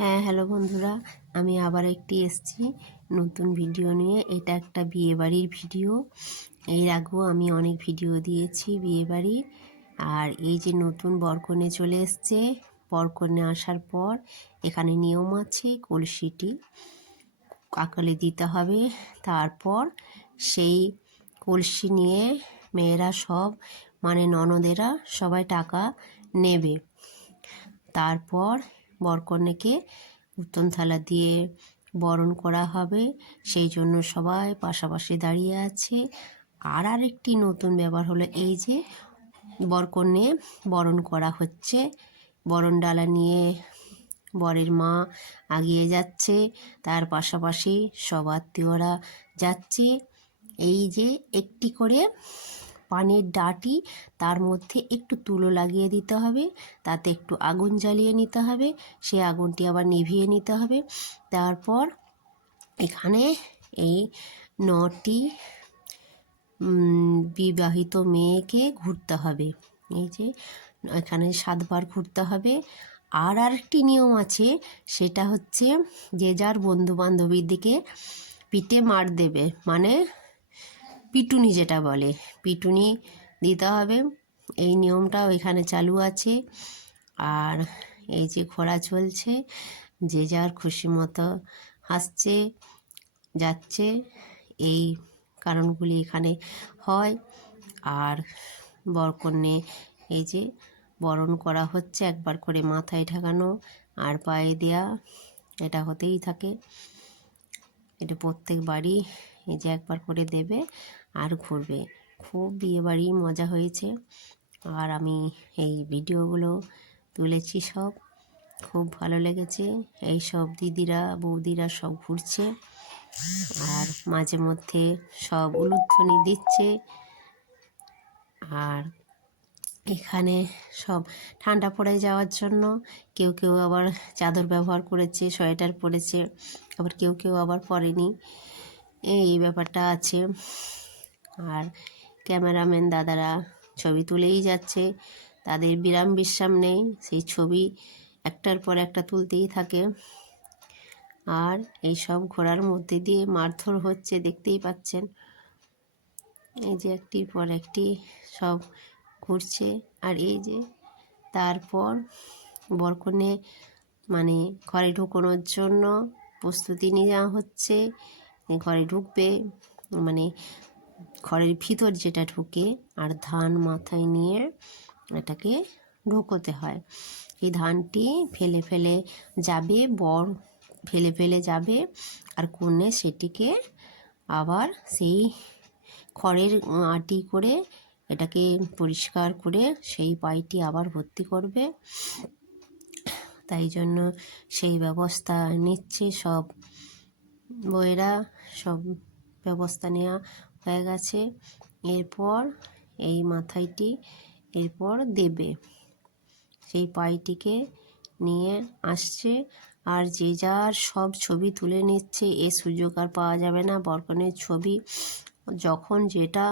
হ্যাঁ হ্যালো বন্ধুরা, আমি আবার একটি এসছি নতুন ভিডিও নিয়ে। এটা একটা বিয়েবাড়ির ভিডিও। এর আগেও আমি অনেক ভিডিও দিয়েছি বিয়েবাড়ির আর এই যে নতুন বরকনে চলে এসছে, বরকনে আসার পর এখানে নিয়ম আছে, কলসিটি কাকলে দিতে হবে। তারপর সেই কলসি নিয়ে মেয়েরা সব মানে ননদেরা সবাই টাকা নেবে। তারপর বরকনেকে উত্তম থালা দিয়ে বরণ করা হবে। সেই জন্য সবাই পাশাপাশি দাঁড়িয়ে আছে। আর আরেকটি নতুন ব্যাপার হলো এই যে বরকনে বরণ করা হচ্ছে। বরণ ডালা নিয়ে বরের মা আগিয়ে যাচ্ছে। তার পাশাপাশি সব আত্মীয়রা যাচ্ছে। এই যে একটি করে পানের ডাটি, তার মধ্যে একটু তুলো লাগিয়ে দিতে হবে। তাতে একটু আগুন জ্বালিয়ে নিতে হবে। সেই আগুনটি আবার নিভিয়ে নিতে হবে। তারপর এখানে এই নটি বিবাহিত মেয়েকে ঘুরতে হবে। এই যে, এখানে সাতবার ঘুরতে হবে। আর আরেকটি নিয়ম আছে, সেটা হচ্ছে যে যার বন্ধু বান্ধবীর দিকে পিঠে মার দেবে। মানে পিটুনি যেটা বলে, পিটুনি দিতে হবে। এই নিয়মটাও এখানে চালু আছে। আর এই যে ঘোড়া চলছে, যে যার খুশি মতো হাসছে, যাচ্ছে, এই কারণগুলি এখানে হয়। আর বরকন্যে এই যে বরণ করা হচ্ছে, একবার করে মাথায় ঠেকানো আর পায়ে দেয়া, এটা হতেই থাকে। এটা প্রত্যেক বাড়ি এই যে একবার করে দেবে আর ঘুরবে। খুব বিয়েবাড়ি মজা হয়েছে। আর আমি এই ভিডিওগুলো তুলেছি সব। খুব ভালো লেগেছে। এই সব দিদিরা, বৌদিরা সব ঘুরছে। আর মাঝে মধ্যে সব উলুধ্বনি দিচ্ছে। আর এখানে সব ঠান্ডা পড়ে যাওয়ার জন্য কেউ কেউ আবার চাদর ব্যবহার করেছে, সোয়েটার পরেছে, আবার কেউ কেউ আবার পরেনি। এই ব্যাপারটা আছে। আর ক্যামেরাম্যান দাদারা ছবি তুলেই যাচ্ছে। তাদের বিরাম বিশ্রাম নেই। সেই ছবি একটার পর একটা তুলতেই থাকে। আর এই সব ঘোড়ার মধ্যে দিয়ে মারধর হচ্ছে দেখতেই পাচ্ছেন। এই যে একটির পর একটি সব ঘুরছে। আর এই যে তারপর বরকনে মানে ঘরে ঢুকোনোর জন্য প্রস্তুতি নেওয়া হচ্ছে। ঘরে ঢুকবে মানে ঘরের ভিতর যেটা ঢুকে আর ধান মাথায় নিয়ে এটাকে ঢুকোতে হয়। এই ধানটি ফেলে ফেলে যাবে, বর ফেলে ফেলে যাবে আর কন্যে সেটিকে আবার সেই খড়ের আটি করে এটাকে পরিষ্কার করে সেই পাইটি আবার ভর্তি করবে। তাই জন্য সেই ব্যবস্থা নিচ্ছে সব। বইয়েরা সব ব্যবস্থা নেওয়া হয়ে গেছে। এরপর এই মাথাইটি এরপর দেবে। সেই পাইটিকে নিয়ে আসছে আর যে যার সব ছবি তুলে নিচ্ছে, এ সুযোগ আর পাওয়া যাবে না। বরকনের ছবি যখন যেটা